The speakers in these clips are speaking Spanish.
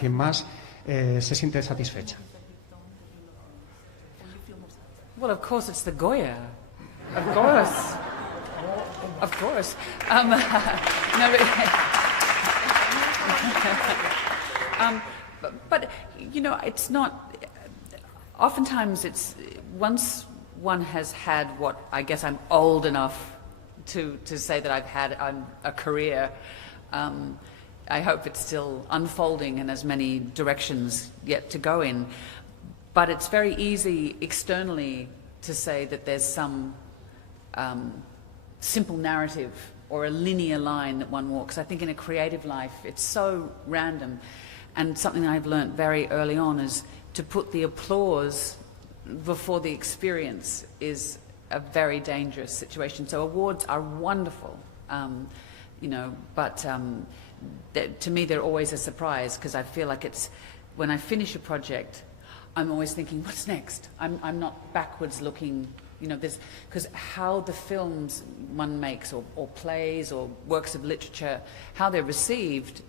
que más se siente satisfecha? Well, of course, it's the Goya. Of course. Of course. No, but, you know, it's not... Oftentimes, it's... Once one has had what... I guess I'm old enough to say that I've had a career. I hope it's still unfolding and as many directions yet to go in. But it's very easy externally to say that there's some simple narrative or a linear line that one walks. I think in a creative life it's so random, and something I've learnt very early on is to put the applause before the experience is a very dangerous situation. So awards are wonderful, you know, but to me they're always a surprise, because I feel like it's, when I finish a project, I'm always thinking, what's next? I'm not backwards looking, you know, this, because how the films one makes, or plays, or works of literature, how they're received,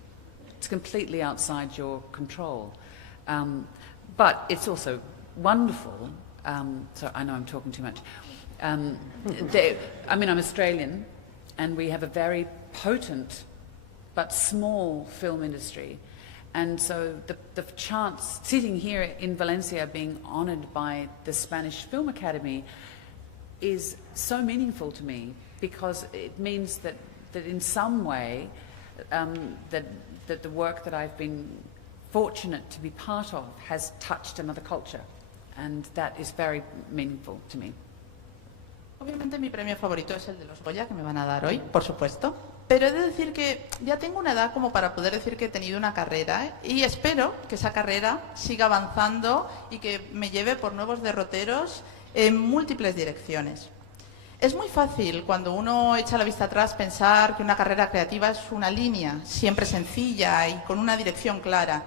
it's completely outside your control. But it's also wonderful. So I know I'm talking too much. I mean, I'm Australian, and we have a very potent but small film industry. And so the chance, sitting here in Valencia, being honoured by the Spanish Film Academy, is so meaningful to me, because it means that in some way that the work that I've been fortunate to be part of has touched another culture, and that is very meaningful to me. Obviamente mi premio favorito es el de los Goya, que me van a dar hoy, por supuesto. Pero he de decir que ya tengo una edad como para poder decir que he tenido una carrera, ¿eh? Y espero que esa carrera siga avanzando y que me lleve por nuevos derroteros en múltiples direcciones. Es muy fácil, cuando uno echa la vista atrás, pensar que una carrera creativa es una línea siempre sencilla y con una dirección clara.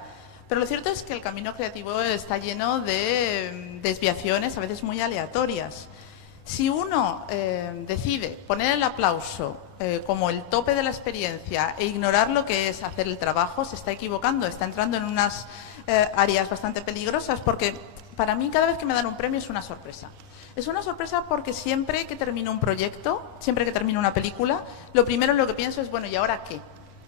Pero lo cierto es que el camino creativo está lleno de desviaciones, a veces muy aleatorias. Si uno decide poner el aplauso como el tope de la experiencia e ignorar lo que es hacer el trabajo, se está equivocando, está entrando en unas áreas bastante peligrosas, porque para mí cada vez que me dan un premio es una sorpresa. Es una sorpresa porque siempre que termino un proyecto, siempre que termino una película, lo primero en lo que pienso es, bueno, ¿y ahora qué?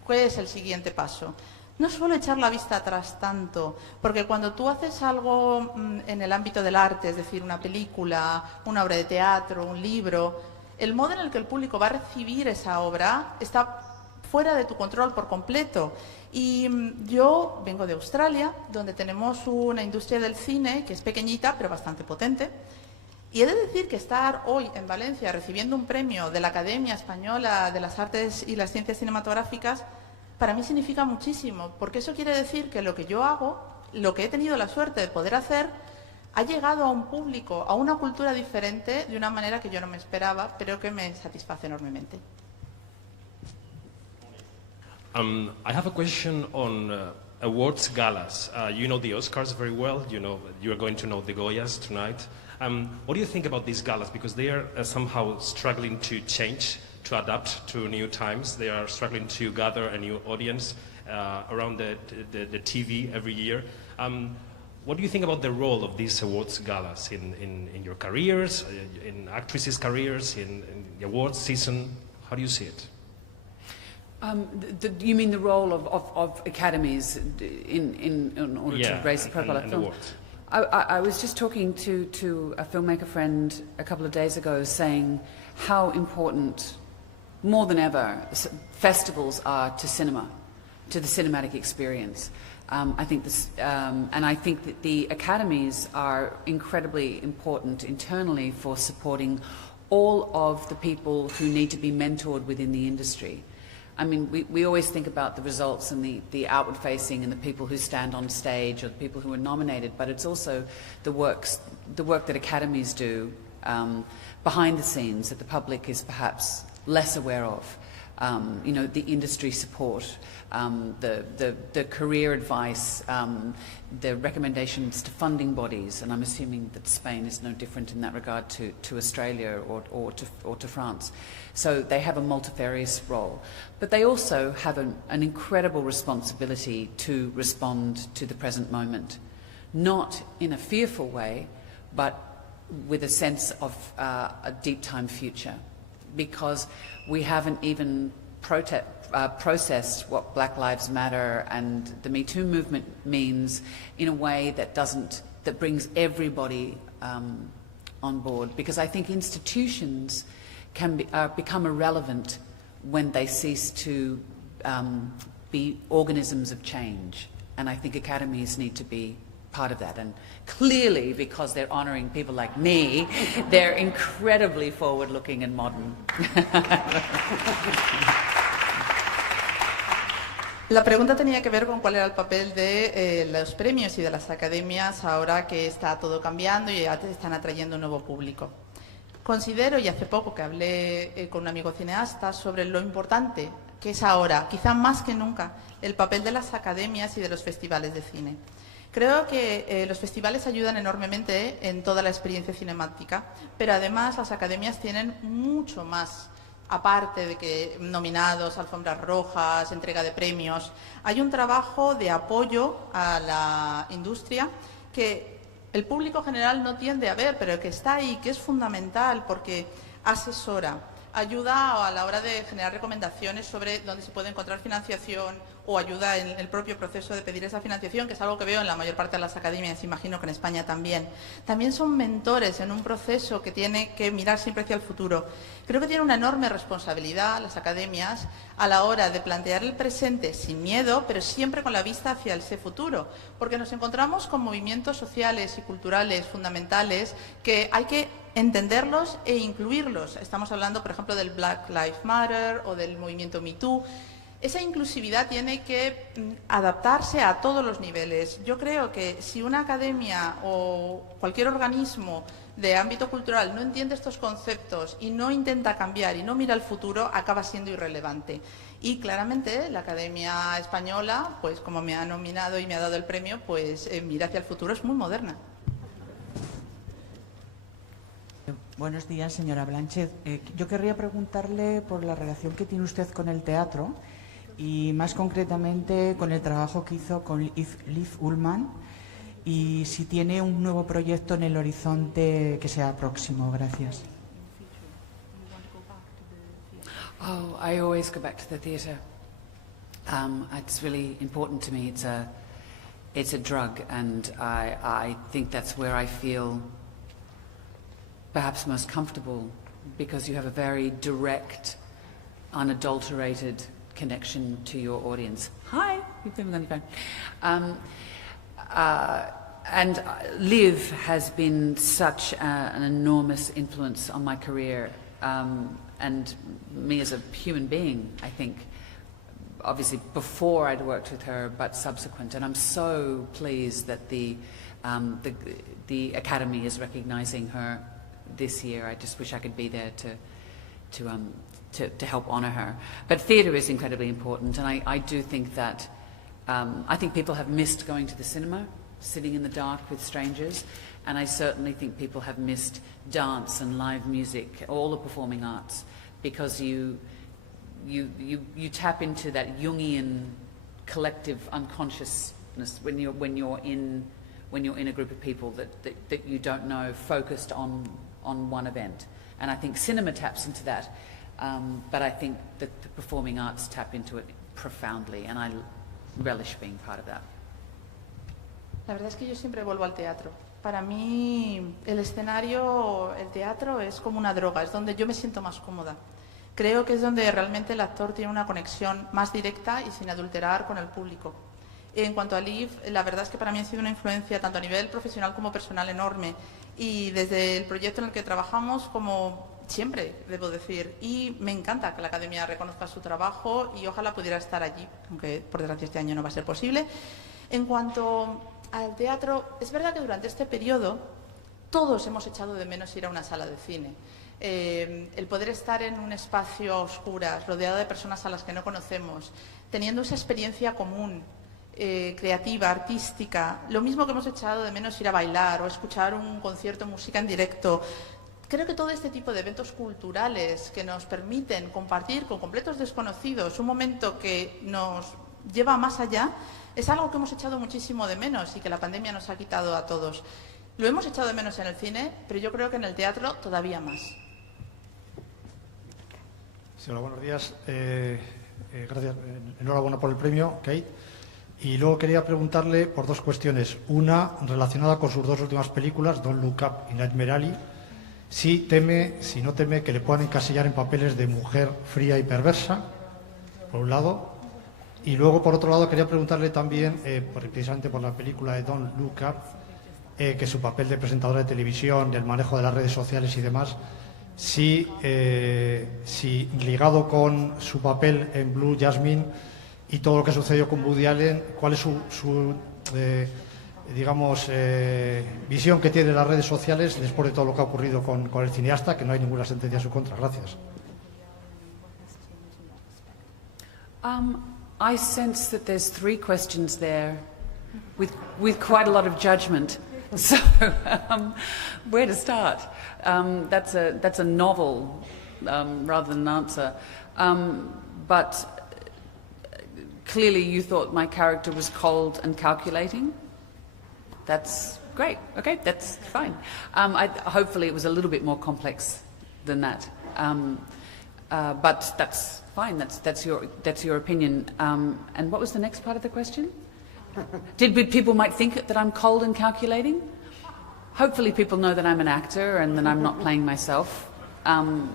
¿Cuál es el siguiente paso? No suelo echar la vista atrás tanto, porque cuando tú haces algo en el ámbito del arte, es decir, una película, una obra de teatro, un libro, el modo en el que el público va a recibir esa obra está fuera de tu control por completo. Y yo vengo de Australia, donde tenemos una industria del cine que es pequeñita, pero bastante potente. Y he de decir que estar hoy en Valencia recibiendo un premio de la Academia Española de las Artes y las Ciencias Cinematográficas, para mí significa muchísimo, porque eso quiere decir que lo que yo hago, lo que he tenido la suerte de poder hacer, ha llegado a un público, a una cultura diferente, de una manera que yo no me esperaba, pero que me satisface enormemente. I have a question on awards galas. You know the Oscars very well. You know, you are going to know the Goyas tonight. What do you think about these galas? Because they are somehow struggling to change, to adapt to new times. They are struggling to gather a new audience around the TV every year. What do you think about the role of these awards galas in your careers, in actresses' careers, in the awards season? How do you see it? You mean the role of academies in order to raise the profile of film? I was just talking to a filmmaker friend a couple of days ago, saying how important, more than ever, festivals are to cinema, to the cinematic experience. I think this, and I think that the academies are incredibly important internally for supporting all of the people who need to be mentored within the industry. I mean, we always think about the results and the outward facing and the people who stand on stage or the people who are nominated, but it's also the work that academies do behind the scenes that the public is perhaps less aware of. you know, the industry support, the career advice, the recommendations to funding bodies, and I'm assuming that Spain is no different in that regard to Australia or to France. So they have a multifarious role. But they also have an incredible responsibility to respond to the present moment, not in a fearful way, but with a sense of a deep time future, because we haven't even processed what Black Lives Matter and the Me Too movement means in a way that brings everybody on board, because I think institutions can become irrelevant when they cease to be organisms of change, and I think academies need to be part of that. And clearly, because they're honouring people like me, they're incredibly forward-looking and modern. La pregunta tenía que ver con cuál era el papel de los premios y de las academias ahora que está todo cambiando y ya están atrayendo un nuevo público. Considero, y hace poco que hablé con un amigo cineasta, sobre lo importante que es ahora, quizá más que nunca, el papel de las academias y de los festivales de cine. Creo que los festivales ayudan enormemente en toda la experiencia cinemática, pero además las academias tienen mucho más, aparte de que nominados, alfombras rojas, entrega de premios. Hay un trabajo de apoyo a la industria que el público general no tiende a ver, pero que está ahí, que es fundamental porque asesora, ayuda a la hora de generar recomendaciones sobre dónde se puede encontrar financiación o ayuda en el propio proceso de pedir esa financiación, que es algo que veo en la mayor parte de las academias, imagino que en España también. También son mentores en un proceso que tiene que mirar siempre hacia el futuro. Creo que tiene una enorme responsabilidad las academias a la hora de plantear el presente sin miedo, pero siempre con la vista hacia ese futuro, porque nos encontramos con movimientos sociales y culturales fundamentales que hay que entenderlos e incluirlos. Estamos hablando, por ejemplo, del Black Lives Matter o del movimiento Me Too. Esa inclusividad tiene que adaptarse a todos los niveles. Yo creo que si una academia o cualquier organismo de ámbito cultural no entiende estos conceptos y no intenta cambiar y no mira al futuro, acaba siendo irrelevante. Y claramente la Academia Española, pues como me ha nominado y me ha dado el premio, pues mira hacia el futuro, es muy moderna. Buenos días, señora Blanchet. Yo querría preguntarle por la relación que tiene usted con el teatro y más concretamente con el trabajo que hizo con Liv Ullmann y si tiene un nuevo proyecto en el horizonte que sea próximo. Gracias. Oh, I always go back to the theatre. It's really important to me. It's a drug, and I think that's where I feel perhaps most comfortable, because you have a very direct, unadulterated connection to your audience. Hi, you've been on your phone. And Liv has been such an enormous influence on my career and me as a human being, I think. Obviously before I'd worked with her, but subsequent. And I'm so pleased that the Academy is recognising her this year. I just wish I could be there to help honour her. But theatre is incredibly important, and I do think that I think people have missed going to the cinema, sitting in the dark with strangers, and I certainly think people have missed dance and live music, all the performing arts, because you tap into that Jungian collective unconsciousness when you're in a group of people that you don't know, focused on one event. And I think cinema taps into that, but I think that the performing arts tap into it profoundly, and I relish being part of that. La verdad es que yo siempre vuelvo al teatro. Para mí el escenario, el teatro es como una droga, es donde yo me siento más cómoda. Creo que es donde realmente el actor tiene una conexión más directa y sin adulterar con el público. En cuanto a Liv, la verdad es que para mí ha sido una influencia tanto a nivel profesional como personal enorme, y desde el proyecto en el que trabajamos como siempre, debo decir, y me encanta que la Academia reconozca su trabajo y ojalá pudiera estar allí, aunque por desgracia este año no va a ser posible. En cuanto al teatro, es verdad que durante este periodo todos hemos echado de menos ir a una sala de cine. el poder estar en un espacio a oscuras, rodeado de personas a las que no conocemos, teniendo esa experiencia común, creativa, artística, lo mismo que hemos echado de menos ir a bailar o escuchar un concierto de música en directo. Creo que todo este tipo de eventos culturales que nos permiten compartir con completos desconocidos un momento que nos lleva más allá es algo que hemos echado muchísimo de menos y que la pandemia nos ha quitado a todos. Lo hemos echado de menos en el cine, pero yo creo que en el teatro todavía más. Sí, hola, buenos días. Gracias. Enhorabuena por el premio, Kate. Y luego quería preguntarle por dos cuestiones. Una, relacionada con sus dos últimas películas, Don't Look Up y Nightmare Alley. Si no teme que le puedan encasillar en papeles de mujer fría y perversa, por un lado. Y luego, por otro lado, quería preguntarle también, precisamente por la película de Don't Look Up, que su papel de presentadora de televisión, el manejo de las redes sociales y demás, si ligado con su papel en Blue Jasmine y todo lo que sucedió con Woody Allen, ¿cuál es su visión que tiene las redes sociales después de todo lo que ha ocurrido con el cineasta, que no hay ninguna sentencia en su contra? Gracias. I sense that there's three questions there with quite a lot of judgment. So, where to start? That's a novel rather than an answer. But clearly you thought my character was cold and calculating. That's great. Okay, that's fine. Hopefully it was a little bit more complex than that. But that's fine. That's your opinion. And what was the next part of the question? Did people might think that I'm cold and calculating? Hopefully people know that I'm an actor and that I'm not playing myself. And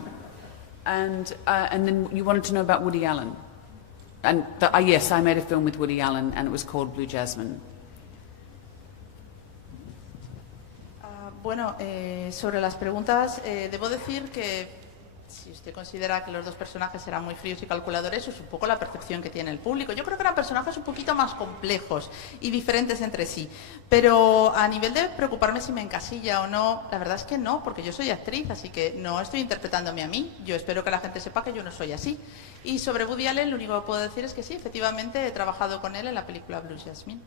then you wanted to know about Woody Allen. And yes, I made a film with Woody Allen and it was called Blue Jasmine. Bueno, sobre las preguntas, debo decir que si usted considera que los dos personajes eran muy fríos y calculadores, es un poco la percepción que tiene el público. Yo creo que eran personajes un poquito más complejos y diferentes entre sí. Pero a nivel de preocuparme si me encasilla o no, la verdad es que no, porque yo soy actriz, así que no estoy interpretándome a mí. Yo espero que la gente sepa que yo no soy así. Y sobre Woody Allen, lo único que puedo decir es que sí, efectivamente he trabajado con él en la película Blue Jasmine.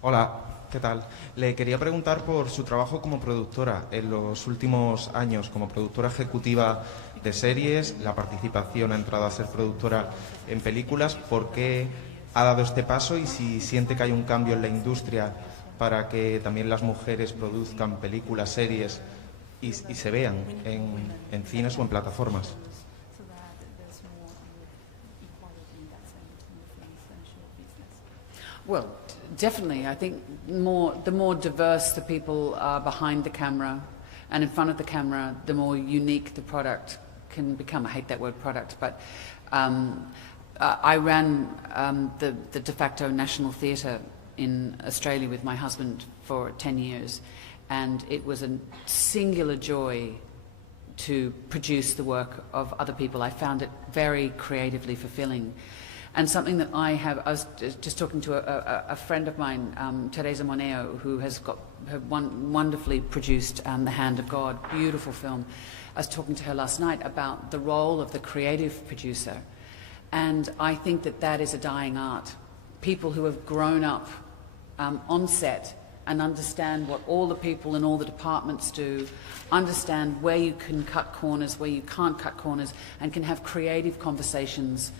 Hola, ¿qué tal? Le quería preguntar por su trabajo como productora en los últimos años, como productora ejecutiva de series, la participación ha entrado a ser productora en películas. ¿Por qué ha dado este paso y si siente que hay un cambio en la industria para que también las mujeres produzcan películas, series y se vean en cines o en plataformas? Well, definitely. I think the more diverse the people are behind the camera and in front of the camera, the more unique the product can become. I hate that word product, but I ran the de facto National Theatre in Australia with my husband for 10 years, and it was a singular joy to produce the work of other people. I found it very creatively fulfilling. And something that I was just talking to a friend of mine, Teresa Moneo, who has got her wonderfully produced The Hand of God, beautiful film. I was talking to her last night about the role of the creative producer. And I think that is a dying art. People who have grown up on set and understand what all the people in all the departments do, understand where you can cut corners, where you can't cut corners, and can have creative conversations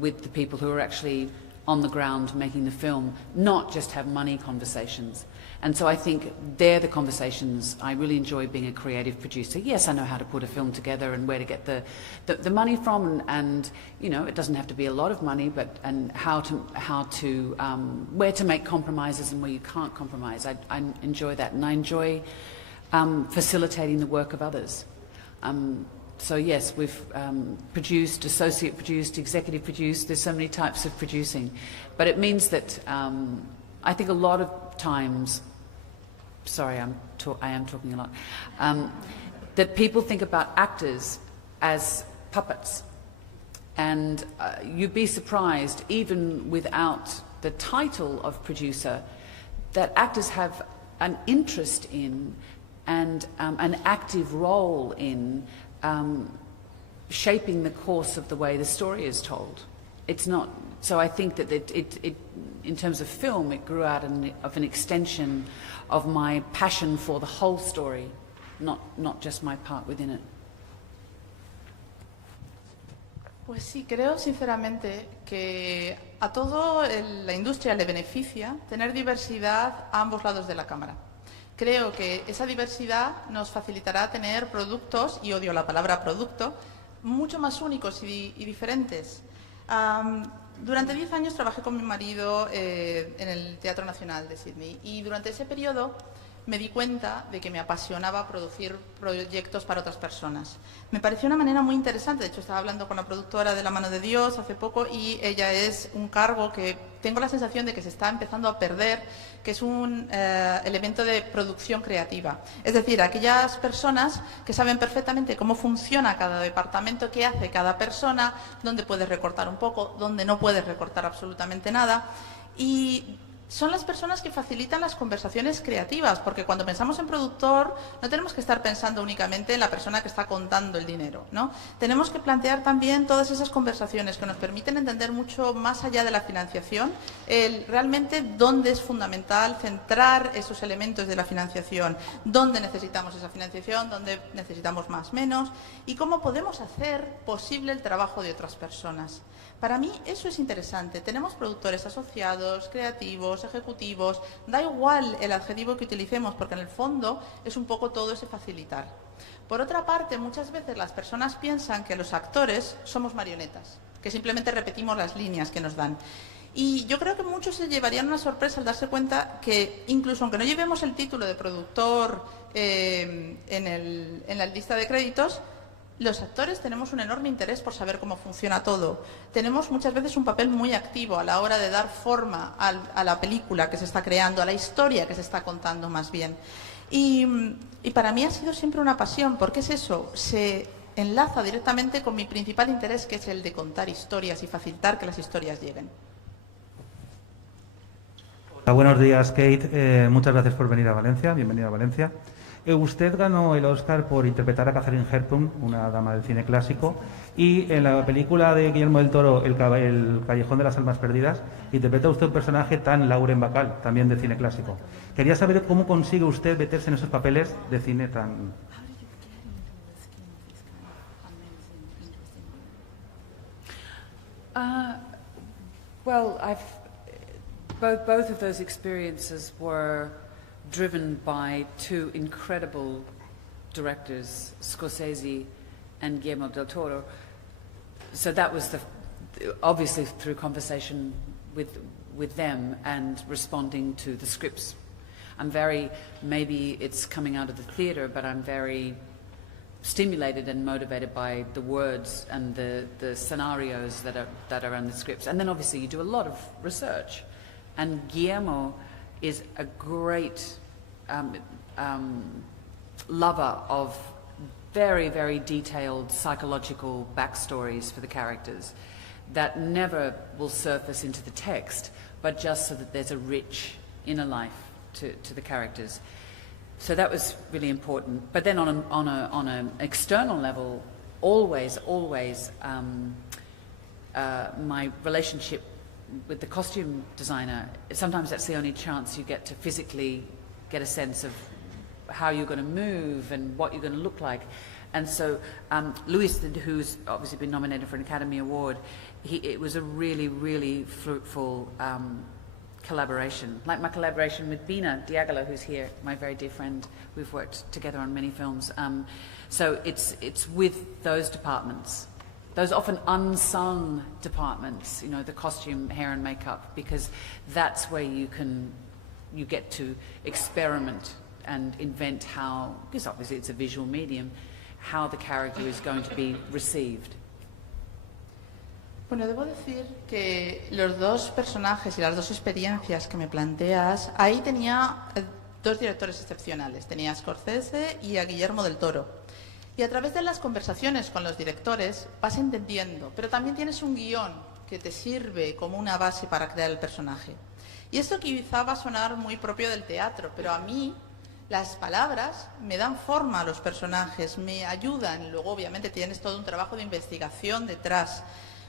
with the people who are actually on the ground making the film, not just have money conversations. And so I think they're the conversations. I really enjoy being a creative producer. Yes, I know how to put a film together and where to get the money from, and you know, it doesn't have to be a lot of money, but and how to where to make compromises and where you can't compromise. I enjoy that, and I enjoy facilitating the work of others. So yes, we've produced, associate produced, executive produced. There's so many types of producing, but it means that I think a lot of times, sorry, I am talking a lot, that people think about actors as puppets, and you'd be surprised, even without the title of producer, that actors have an interest in and an active role in shaping the course of the way the story is told. It's not, so I think that it in terms of film, it grew out of an extension of my passion for the whole story, not just my part within it. Pues sí, creo sinceramente que a toda la industria le beneficia tener diversidad a ambos lados de la cámara. Creo que esa diversidad nos facilitará tener productos, y odio la palabra producto, mucho más únicos y diferentes. Durante 10 años trabajé con mi marido en el Teatro Nacional de Sydney y durante ese periodo me di cuenta de que me apasionaba producir proyectos para otras personas. Me pareció una manera muy interesante, de hecho estaba hablando con la productora de La Mano de Dios hace poco y ella es un cargo que tengo la sensación de que se está empezando a perder, que es un elemento de producción creativa. Es decir, aquellas personas que saben perfectamente cómo funciona cada departamento, qué hace cada persona, dónde puedes recortar un poco, dónde no puedes recortar absolutamente nada. Y son las personas que facilitan las conversaciones creativas, porque cuando pensamos en productor no tenemos que estar pensando únicamente en la persona que está contando el dinero, ¿no? Tenemos que plantear también todas esas conversaciones que nos permiten entender mucho más allá de la financiación, realmente dónde es fundamental centrar esos elementos de la financiación, dónde necesitamos esa financiación, dónde necesitamos más, menos, y cómo podemos hacer posible el trabajo de otras personas. Para mí eso es interesante. Tenemos productores asociados, creativos, ejecutivos, da igual el adjetivo que utilicemos porque en el fondo es un poco todo ese facilitar. Por otra parte, muchas veces las personas piensan que los actores somos marionetas, que simplemente repetimos las líneas que nos dan. Y yo creo que muchos se llevarían una sorpresa al darse cuenta que incluso aunque no llevemos el título de productor en la lista de créditos, los actores tenemos un enorme interés por saber cómo funciona todo. Tenemos muchas veces un papel muy activo a la hora de dar forma a la película que se está creando, a la historia que se está contando más bien. Y para mí ha sido siempre una pasión, porque es eso, se enlaza directamente con mi principal interés, que es el de contar historias y facilitar que las historias lleguen. Hola, buenos días, Kate. Muchas gracias por venir a Valencia. Bienvenida a Valencia. Usted ganó el Oscar por interpretar a Katharine Hepburn, una dama del cine clásico, y en la película de Guillermo del Toro, El Callejón de las Almas Perdidas, interpreta usted un personaje tan Lauren Bacall, también de cine clásico. Quería saber cómo consigue usted meterse en esos papeles de cine tan... Well, both of those experiences were driven by two incredible directors, Scorsese and Guillermo del Toro. So that was obviously through conversation with them and responding to the scripts. Maybe it's coming out of the theatre, but I'm very stimulated and motivated by the words and the scenarios that are in the scripts. And then obviously you do a lot of research. And Guillermo is a great lover of very, very detailed psychological backstories for the characters that never will surface into the text, but just so that there's a rich inner life to the characters. So that was really important. But then on an external level, always, my relationship with the costume designer, sometimes that's the only chance you get to physically get a sense of how you're going to move and what you're going to look like. And so Luis, who's obviously been nominated for an Academy Award, it was a really, really fruitful collaboration. Like my collaboration with Bina Diagala, who's here, my very dear friend. We've worked together on many films. So it's with those departments, those often unsung departments, you know, the costume, hair and makeup, because that's where you get to experiment and invent how, because obviously it's a visual medium, how the character is going to be received. Bueno, debo decir que los dos personajes y las dos experiencias que me planteas, ahí tenía dos directores excepcionales. Tenía a Scorsese y a Guillermo del Toro. Y a través de las conversaciones con los directores vas entendiendo, pero también tienes un guión que te sirve como una base para crear el personaje. Y esto quizá va a sonar muy propio del teatro, pero a mí Las palabras me dan forma a los personajes, me ayudan. Luego, obviamente, tienes todo un trabajo de investigación detrás.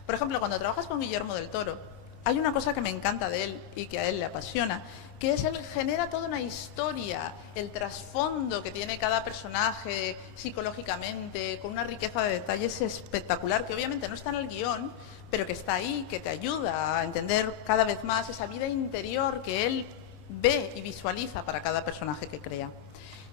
Por ejemplo, cuando trabajas con Guillermo del Toro, hay una cosa que me encanta de él y que a él le apasiona, que es él genera toda una historia, el trasfondo que tiene cada personaje psicológicamente, con una riqueza de detalles espectacular, que obviamente no está en el guión, pero que está ahí, que te ayuda a entender cada vez más esa vida interior que él ve y visualiza para cada personaje que crea.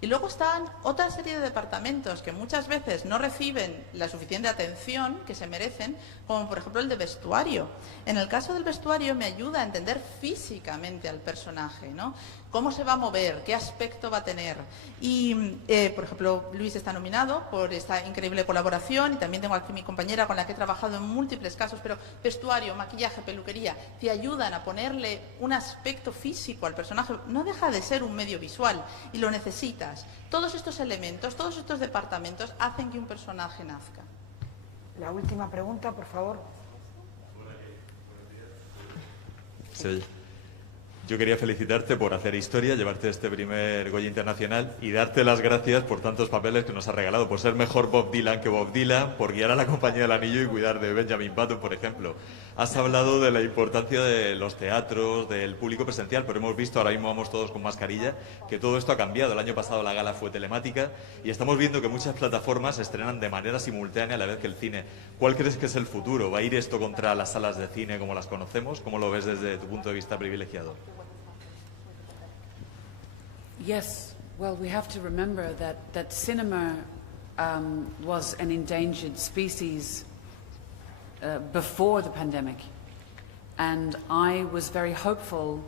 Y luego están otra serie de departamentos que muchas veces no reciben la suficiente atención que se merecen, como por ejemplo el de vestuario. En el caso del vestuario me ayuda a entender físicamente al personaje, ¿no? Cómo se va a mover, qué aspecto va a tener. Y, por ejemplo, Luis está nominado por esta increíble colaboración y también tengo aquí mi compañera con la que he trabajado en múltiples casos, pero vestuario, maquillaje, peluquería, te ayudan a ponerle un aspecto físico al personaje. No deja de ser un medio visual y lo necesitas. Todos estos elementos, todos estos departamentos hacen que un personaje nazca. La última pregunta, por favor. Sí. Yo quería felicitarte por hacer historia, llevarte este primer Goya Internacional y darte las gracias por tantos papeles que nos has regalado, por ser mejor Bob Dylan que Bob Dylan, por guiar a la Compañía del Anillo y cuidar de Benjamin Button, por ejemplo. Has hablado de la importancia de los teatros, del público presencial, pero hemos visto, ahora mismo vamos todos con mascarilla, que todo esto ha cambiado. El año pasado la gala fue telemática y estamos viendo que muchas plataformas se estrenan de manera simultánea a la vez que el cine. ¿Cuál crees que es el futuro? ¿Va a ir esto contra las salas de cine como las conocemos? ¿Cómo lo ves desde tu punto de vista privilegiado? Yes, well, we have to remember that cinema was an endangered species before the pandemic. And I was very hopeful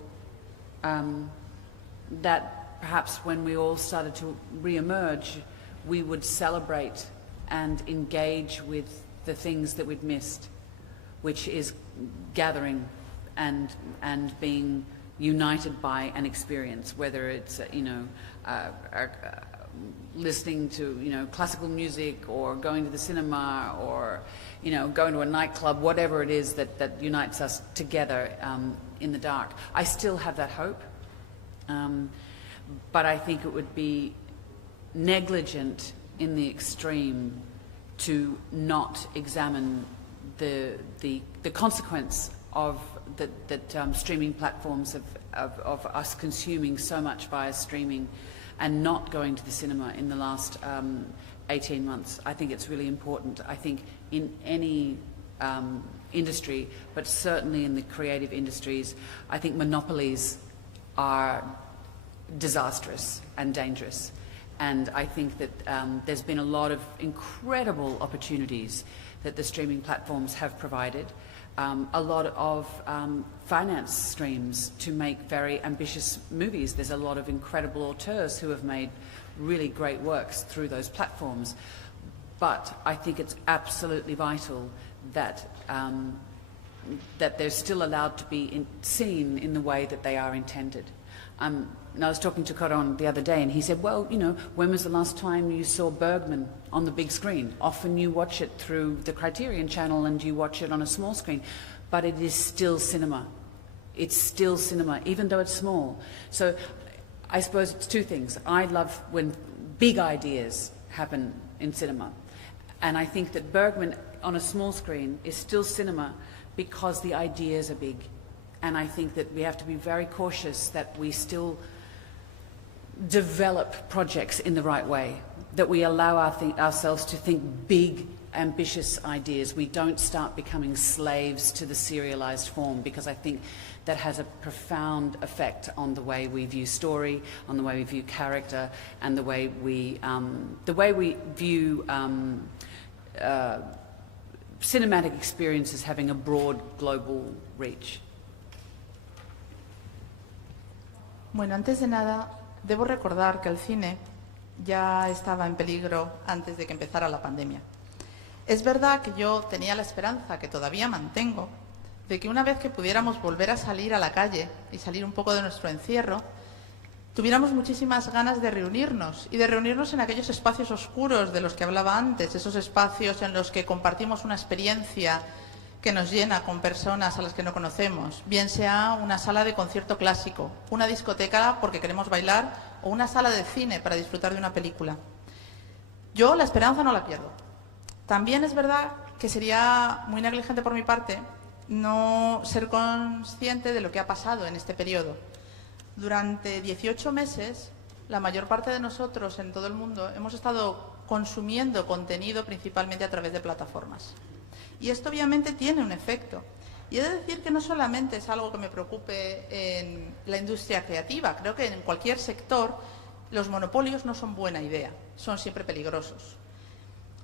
that perhaps when we all started to re-emerge, we would celebrate and engage with the things that we'd missed, which is gathering and being united by an experience, whether it's listening to classical music or going to the cinema or going to a nightclub, whatever it is that unites us together in the dark. I still have that hope, but I think it would be negligent in the extreme to not examine the consequence of that streaming platforms of us consuming so much via streaming and not going to the cinema in the last 18 months. I think it's really important. I think in any industry, but certainly in the creative industries, I think monopolies are disastrous and dangerous. And I think that there's been a lot of incredible opportunities that the streaming platforms have provided. A lot of finance streams to make very ambitious movies. There's a lot of incredible auteurs who have made really great works through those platforms. But I think it's absolutely vital that that they're still allowed to be seen in the way that they are intended. And I was talking to Coron the other day, and he said, well, when was the last time you saw Bergman on the big screen? Often you watch it through the Criterion channel and you watch it on a small screen, but it is still cinema. It's still cinema, even though it's small. So I suppose it's two things. I love when big ideas happen in cinema. And I think that Bergman on a small screen is still cinema because the ideas are big. And I think that we have to be very cautious that we still develop projects in the right way, that we allow ourselves to think big, ambitious ideas. We don't start becoming slaves to the serialized form, because I think that has a profound effect on the way we view story, on the way we view character, and the way we view cinematic experiences having a broad global reach. Bueno, antes de nada, debo recordar que el cine ya estaba en peligro antes de que empezara la pandemia. Es verdad que yo tenía la esperanza, que todavía mantengo, de que una vez que pudiéramos volver a salir a la calle y salir un poco de nuestro encierro, tuviéramos muchísimas ganas de reunirnos, y de reunirnos en aquellos espacios oscuros de los que hablaba antes, esos espacios en los que compartimos una experiencia que nos llena con personas a las que no conocemos, bien sea una sala de concierto clásico, una discoteca porque queremos bailar o una sala de cine para disfrutar de una película. Yo la esperanza no la pierdo. También es verdad que sería muy negligente por mi parte no ser consciente de lo que ha pasado en este periodo. Durante 18 meses, la mayor parte de nosotros en todo el mundo hemos estado consumiendo contenido principalmente a través de plataformas. Y esto obviamente tiene un efecto. Y he de decir que no solamente es algo que me preocupe en la industria creativa, creo que en cualquier sector los monopolios no son buena idea, son siempre peligrosos.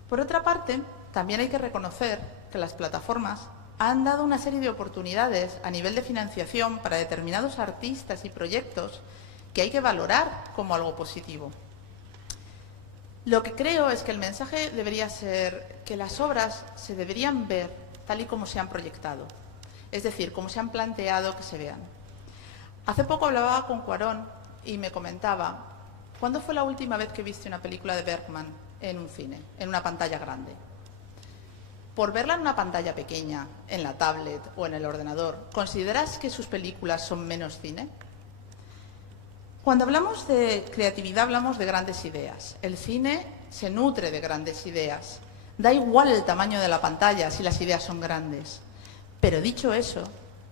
Por otra parte, también hay que reconocer que las plataformas han dado una serie de oportunidades a nivel de financiación para determinados artistas y proyectos que hay que valorar como algo positivo. Lo que creo es que el mensaje debería ser que las obras se deberían ver tal y como se han proyectado, es decir, como se han planteado que se vean. Hace poco hablaba con Cuarón y me comentaba, ¿cuándo fue la última vez que viste una película de Bergman en un cine, en una pantalla grande? Por verla en una pantalla pequeña, en la tablet o en el ordenador, ¿consideras que sus películas son menos cine? Cuando hablamos de creatividad hablamos de grandes ideas. El cine se nutre de grandes ideas. Da igual el tamaño de la pantalla si las ideas son grandes. Pero dicho eso,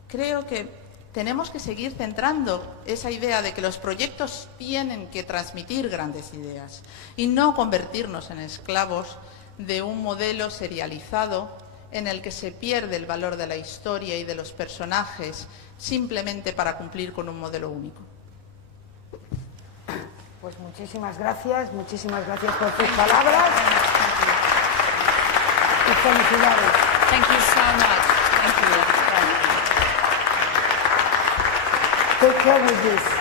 creo que tenemos que seguir centrando esa idea de que los proyectos tienen que transmitir grandes ideas y no convertirnos en esclavos de un modelo serializado en el que se pierde el valor de la historia y de los personajes simplemente para cumplir con un modelo único. Pues muchísimas gracias por tus palabras y felicidades. Thank you so much. Thank you. Take care with this.